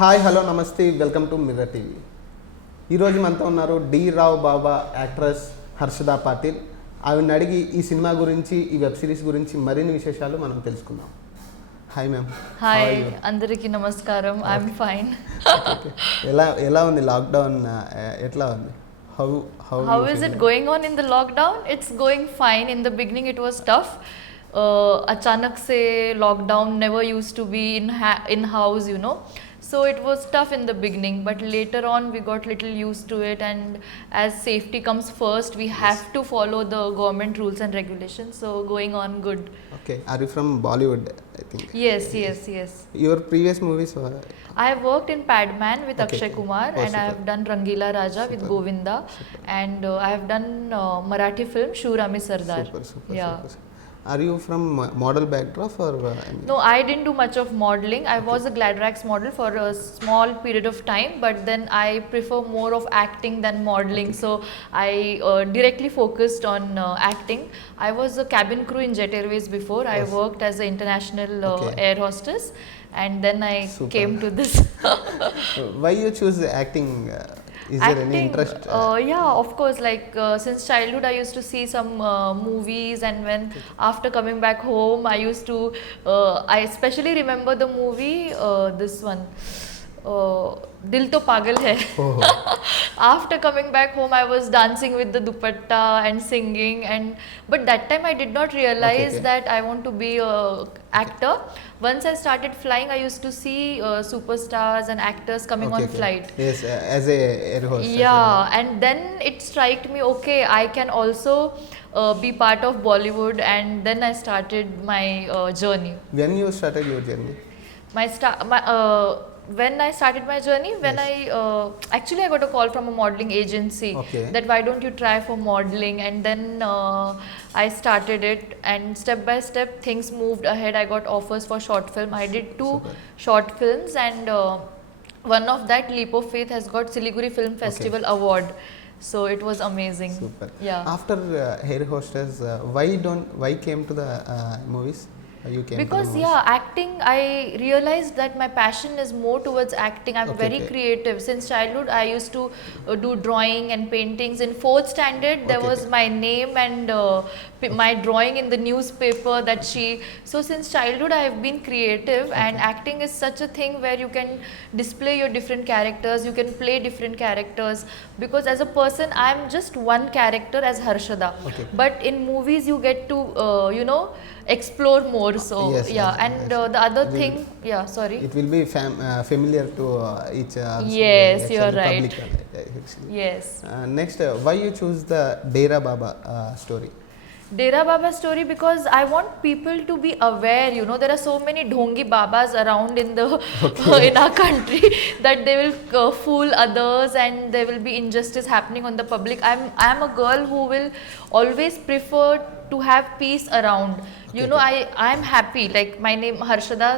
Hi hello నమస్తే welcome to mirror TV. ఈరోజు మనతో ఉన్నారు డి రావ్ బాబా యాక్ట్రెస్ హర్షదా పాటిల్. ఆవిడని అడిగి ఈ సినిమా గురించి ఈ వెబ్ సిరీస్ గురించి మరిన్ని విశేషాలు మనం తెలుసుకుందాం. Hi ma'am. హాయ్ అందరికీ నమస్కారం. I'm fine. ఎలా ఉంది లాక్డౌన్? ఎట్లా ఉంది? How is it going on in the lockdown? It's going fine. In the beginning it was tough. अचानक से lockdown never used to be in house, you know. So it was tough in the beginning, but later on we got little used to it, and as safety comes first, we have to follow the government rules and regulations. So going on good. Okay, are you from Bollywood? I think. Yes. Your previous movies were? I have worked in Padman with Akshay Kumar, and super. I have done Rangila Raja with Govinda, and I have done Marathi film Shurami Sardar. Super. Yeah. Are you from model backdrop or? No, I didn't do much of modeling. I was a Gladrax model for a small period of time, but then I prefer more of acting than modeling. So I directly focused on acting. I was a cabin crew in Jet Airways before. I worked as an international air hostess, and then I came to this. Why you choose acting? Is there any interest? Yeah, of course. Like since childhood, I used to see some movies, and when after coming back home, I used to. I especially remember the movie. This one. Dil to pagal hai. After coming back home, I was dancing with the dupatta and singing, but that time I did not realize that I want to be a actor. Once I started flying, I used to see superstars and actors coming on flight. Yes, as a air hostess. Yeah, and then it struck me, okay, I can also be part of Bollywood, and then I started my journey. When you started your journey? When I started my journey, when I actually I got a call from a modeling agency that why don't you try for modeling, and then I started it, and step by step things moved ahead. I got offers for short film. I did two short films, and one of that, Leap of Faith, has got Siliguri Film Festival award. So it was amazing. Super. Yeah. After air hostess, why came to the movies? You came because acting, I realized that my passion is more towards acting. I'm very creative. Since childhood I used to do drawing and paintings. In 4th standard there was my name and my drawing in the newspaper that so since childhood I have been creative, and acting is such a thing where you can display your different characters, you can play different characters, because as a person I'm just one character as Harshada, but in movies you get to explore more. So the other thing, sorry, it will be familiar to each other. Yes, you're right. Yes. Next, why you choose the Dera Baba story? Dera Baba story, because I want people to be aware. There are so many dhongi babas around in in our country that they will fool others, and there will be injustice happening on the public. I'm a girl who will always prefer to have peace around. I'm happy. Like my name Harshada,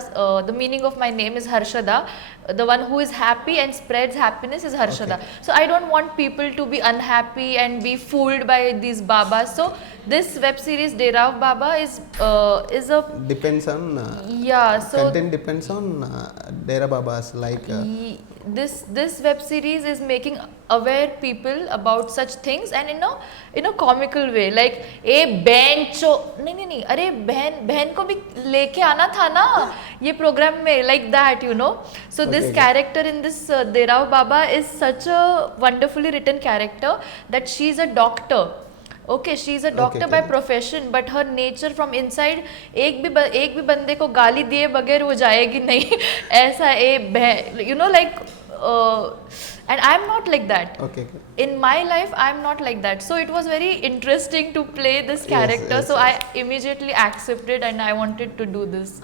the meaning of my name is Harshada. The one who is happy and spreads happiness is Harshada. So I don't want people to be unhappy and be fooled by these babas. So this web series Dera Baba is a depends on content depends on Dera Babas, like this web series is making aware people about such things, and in a comical way, like bencho नहीं अरे बहन को भी लेके आना था ना ये प्रोग्राम में, like that, so this character in this Dera Baba is such a wonderfully written character that she's a doctor. She is a doctor by profession, but her nature from inside, एक भी बंदे को गाली दिए बगैर वो जाएगी नहीं ऐसा like and I'm not like that. In my life I'm not like that, so it was very interesting to play this character. So I immediately accepted, and I wanted to do this.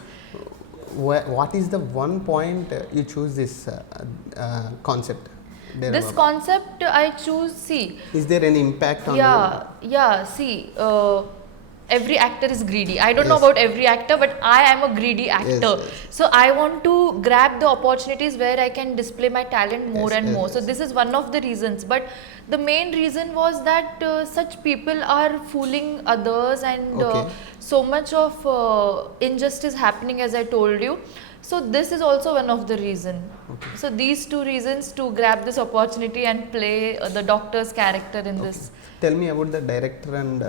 What is the one point you choose this concept? This concept I choose, see, is there any impact on you? See, every actor is greedy. I don't know about every actor, but I am a greedy actor. So I want to grab the opportunities where I can display my talent more and more. So this is one of the reasons, but the main reason was that such people are fooling others, and so much of injustice happening, as I told you. So this is also one of the reason. Okay. So these two reasons to grab this opportunity and play the doctor's character in this. Tell me about the director and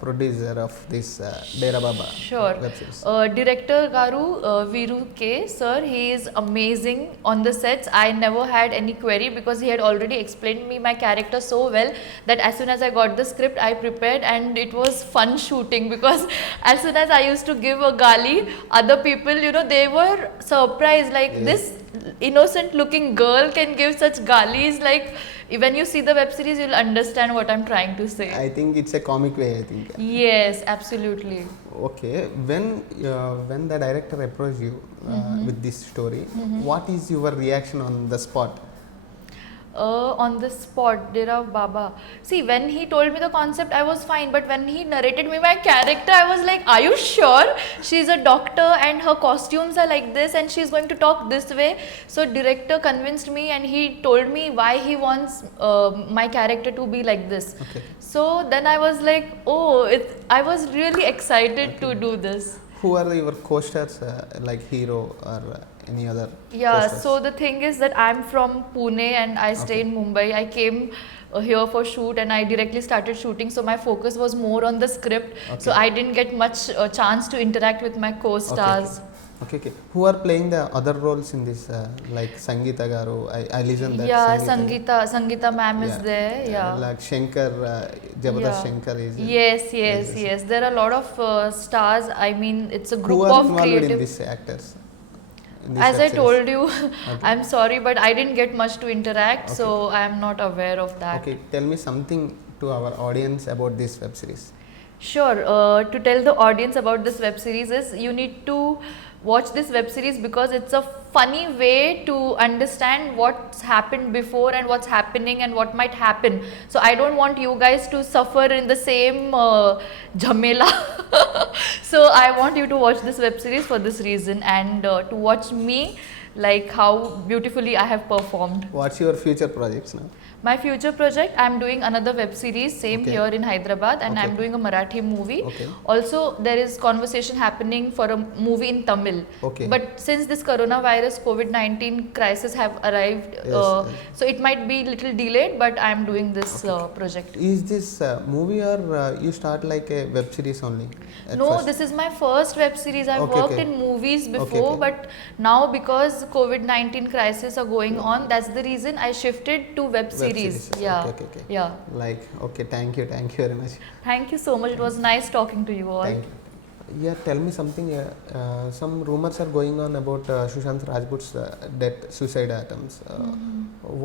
producer of this Dera Baba Sure. web series. Director Garu Viru K. Sir, he is amazing on the sets. I never had any query because he had already explained me my character so well that as soon as I got the script, I prepared and it was fun shooting because as soon as I used to give a gali, other people, you know, they were surprised like Yes. this innocent looking girl can give such galis. Like when you see the web series, you'll understand what I'm trying to say. I think it's a comic way, I think. Yes, absolutely. Okay, when the director approached you with this story, what is your reaction on the spot? On the spot, Dera Baba. See, when he told me the concept, I was fine. But when he narrated me my character, I was like, "Are you sure? She's a doctor and her costumes are like this, and she's going to talk this way." So director convinced me, and he told me why he wants my character to be like this. Okay. So then I was like, "Oh, I was really excited to do this." Who are your co-stars, like Hero or any other? Yeah, co-stars? so the thing is that I'm from Pune and I stay in Mumbai. I came here for shoot and I directly started shooting, so my focus was more on the script. So Okay. I didn't get much chance to interact with my co-stars. Okay. Who are playing the other roles in this? Like Sangeeta Garu, I listen that. Yeah, Sangeeta ma'am is there. Yeah. Like Shankar, Jabardast Yeah. Shankar is. Yes. There are a lot of stars. I mean, it's a Who group are of involved creative. in these actors? In this As web I series? told you, I'm sorry, but I didn't get much to interact, so I'm not aware of that. Okay, tell me something to our audience about this web series. Sure. To tell the audience about this web series is you need to watch this web series because it's a funny way to understand what's happened before and what's happening and what might happen. So I don't want you guys to suffer in the same jhamela. So I want you to watch this web series for this reason and to watch me like how beautifully I have performed. What's your future projects now? My future project, I'm doing another web series, same Okay. here in Hyderabad, and Okay. I'm doing a Marathi movie. Okay. Also, there is conversation happening for a movie in Tamil. Okay. But since this coronavirus COVID-19 crisis have arrived, Yes. so it might be little delayed, but I'm doing this project. Is this movie or you start like a web series only? at No, first? this is my first web series. I've Okay, worked okay. in movies Okay, before, okay. but now because COVID-19 crisis are going on, that's the reason I shifted to web series. series. Yeah. Okay. Yeah. Like, okay, thank you very much. Thank you so much. It was nice talking to you all. Thank you. Yeah, tell me something. Some rumors are going on about Sushant Rajput's death, suicide attempts.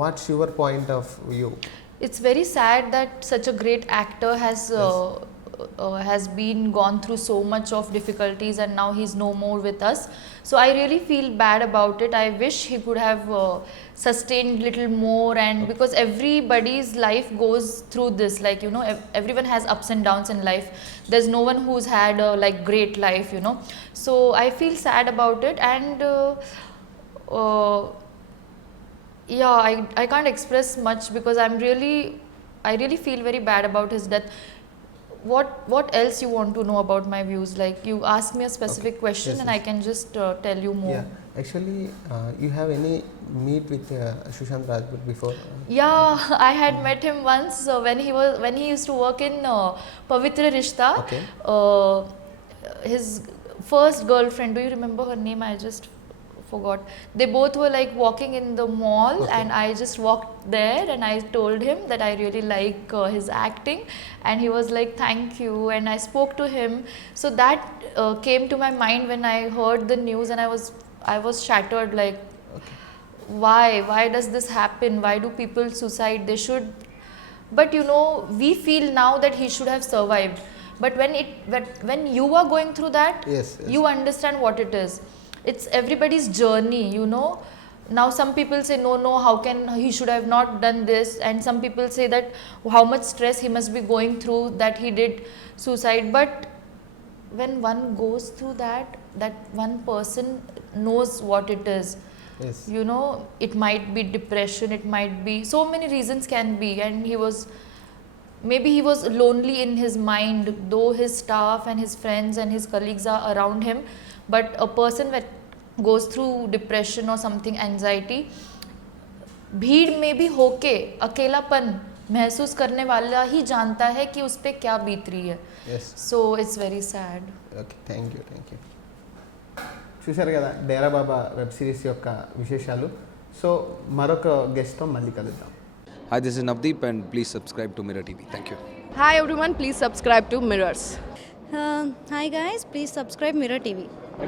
What's your point of view? It's very sad that such a great actor has been gone through so much of difficulties and now he's no more with us. So I really feel bad about it. I wish he could have sustained little more, and because everybody's life goes through this, like, you know, everyone has ups and downs in life. There's no one who's had a like great life, you know. So I feel sad about it, and yeah, I can't express much because I really feel very bad about his death. What else you want to know about my views? Like, you ask me a specific question Yes, and I can just tell you more. Yeah, actually, you have any meet with Sushant Rajput before? Yeah, I had met him once when he used to work in Pavitra Rishta. Okay. His first girlfriend, do you remember her name? I just forgot. They both were like walking in the mall, Okay. and I just walked there and I told him that I really like his acting, and he was like, thank you, and I spoke to him. So that came to my mind when I heard the news, and I was shattered, like, why does this happen? Why do people suicide? They should, but you know, we feel now that he should have survived, but when you are going through that, Yes. you understand what it is. It's everybody's journey, you know. Now some people say no, how can he should have not done this, and some people say that how much stress he must be going through that he did suicide. But when one goes through that one person knows what it is. Yes. You know, it might be depression, it might be so many reasons can be, and maybe he was lonely in his mind, though his staff and his friends and his colleagues are around him. But a person goes through depression or something, anxiety, भीड़ में भी होके अकेलापन महसूस करने वाला ही जानता है कि उस पे क्या बीत रही है. Yes So it's very sad. Okay thank you చూశారు కదా డేరా బాబా వెబ్ సిరీస్ యొక్క విశేషాలు. సో మరొక గెస్ట్తో మళ్ళీ కలుద్దాం. Hi, this is Navdeep and please subscribe to Mirror TV. Thank you. Hi everyone, please subscribe to Mirrors. Hi guys, please subscribe Mirror TV.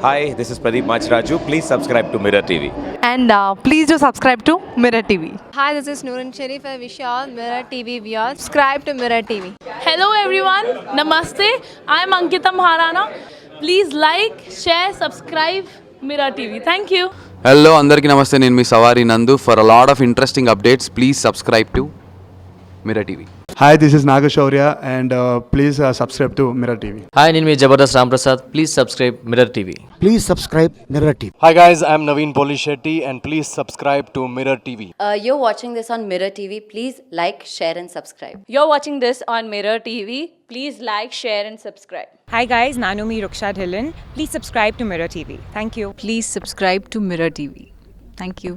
Hi, this is Pradeep Machraju. Please subscribe to Mirror TV. And please do subscribe to Mirror TV. Hi, this is Noorun Sharif. I wish you all Mirror TV viewers subscribe to Mirror TV. Hello everyone, Namaste. I am Ankita Maharana. Please like, share, subscribe Mirror TV. Thank you. Hello, andarki namaste. Nenu mi Savari Nandu. For a lot of interesting updates, please subscribe to Mirror TV. Hi, this is Nagashaurya and please subscribe to Mirror TV. Hi, నేను మీ Jabardasth Ramprasad. Please subscribe mirror TV. Please subscribe Mirror TV. Hi guys, I'm Naveen Polishetty and please subscribe to Mirror TV. You're watching this on Mirror TV. Please like, share and subscribe. You're watching this on Mirror TV. Please like, share and subscribe. Hi guys, Nanumi Ruksha Dhillon. Please subscribe to Mirror TV. Thank you. Please subscribe to Mirror TV. Thank you.